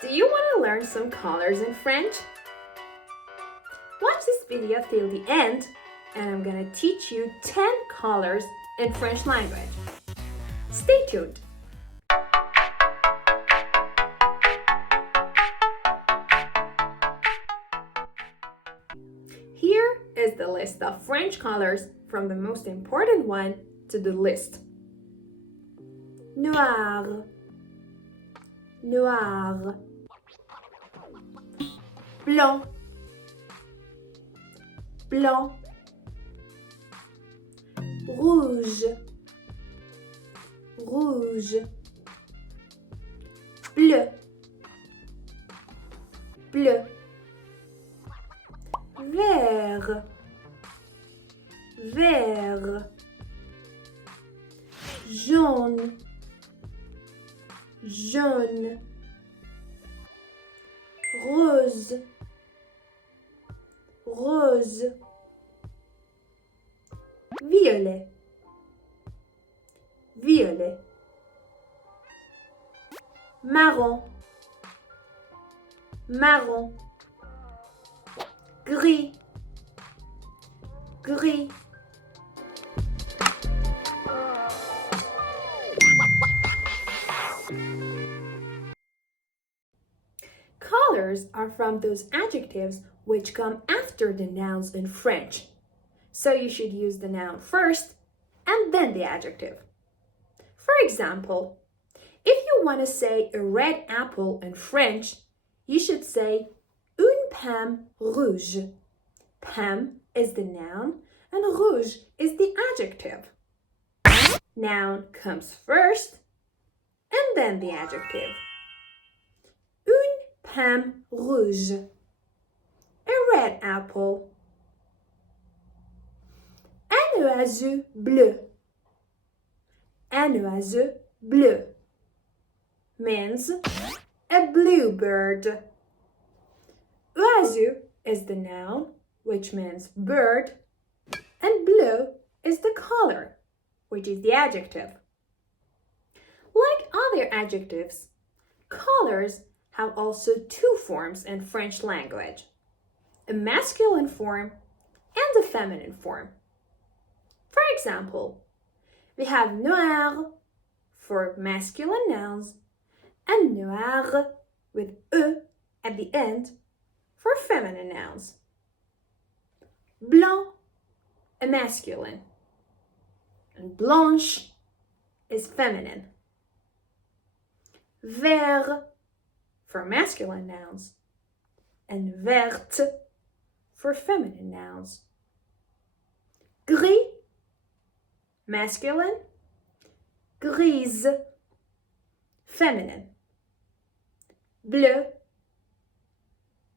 Do you want to learn some colors in French? Watch this video till the end and I'm gonna teach you 10 colors in French language. Stay tuned! Here is the list of French colors from the most important one to the list. Noir, noir. Blanc, blanc. Rouge, rouge. Bleu, bleu. Vert, vert. Jaune, jaune. Rose, rose. Violet, violet. Marron, marron. Gris, gris. Colors are from those adjectives which come after the nouns in French. So you should use the noun first and then the adjective. For example, if you want to say a red apple in French, you should say une pomme rouge. Pomme is the noun and rouge is the adjective. Noun comes first and then the adjective. Une pomme rouge. A red apple. Un oiseau bleu. Un oiseau bleu means a bluebird. Oiseau is the noun, which means bird, and bleu is the color, which is the adjective. Like other adjectives, colors have also two forms in French language, a masculine form and a feminine form. For example, we have noir for masculine nouns and noir with e at the end for feminine nouns. Blanc, a masculine, and blanche is feminine. Vert for masculine nouns and verte for feminine nouns. Gris, masculine, grise, feminine. Bleu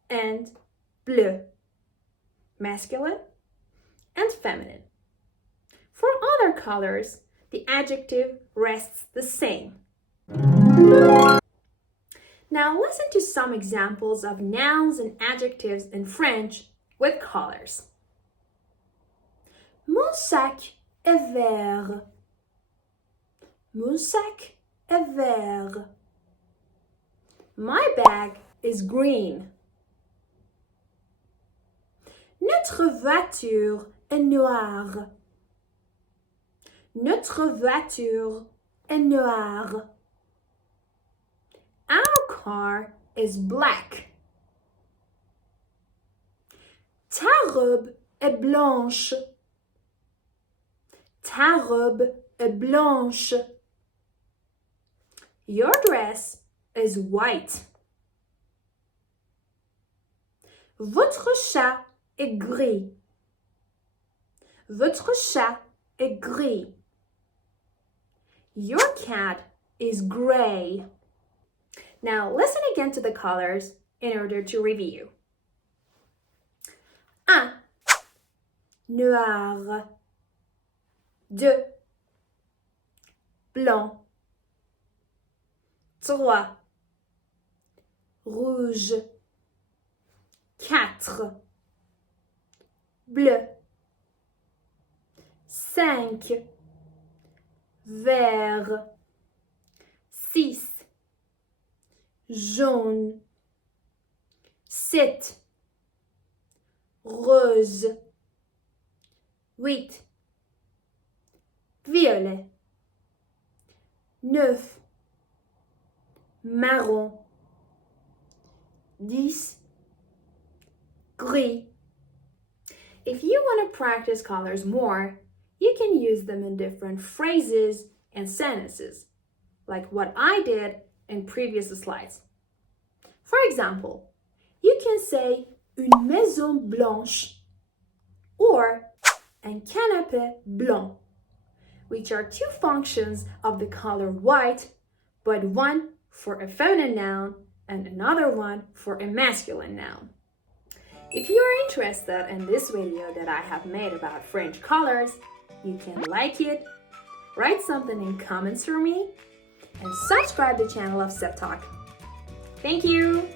and bleu, masculine and feminine. For other colors, the adjective rests the same. Now listen to some examples of nouns and adjectives in French with colors. Mon sac est vert. Mon sac est vert. My bag is green. Notre voiture est noire. Notre voiture est noire. Our car is black. Ta robe est blanche. Ta robe est blanche. Your dress is white. Votre chat est gris. Votre chat est gris. Your cat is gray. Now listen again to the colors in order to review. 1. Noir. 2. Blanc. 3. Rouge. 4. Bleu. 5. Vert. 6. jaune, 7, rose, 8, violet, 9, marron, 10, gris. If you want to practice colors more, you can use them in different phrases and sentences, like what I did in previous slides. For example, you can say une maison blanche or un canapé blanc, which are two functions of the color white, but one for a feminine noun and another one for a masculine noun. If you are interested in this video that I have made about French colors, you can like it, write something in comments for me, and subscribe to the channel of Septalk. Thank you!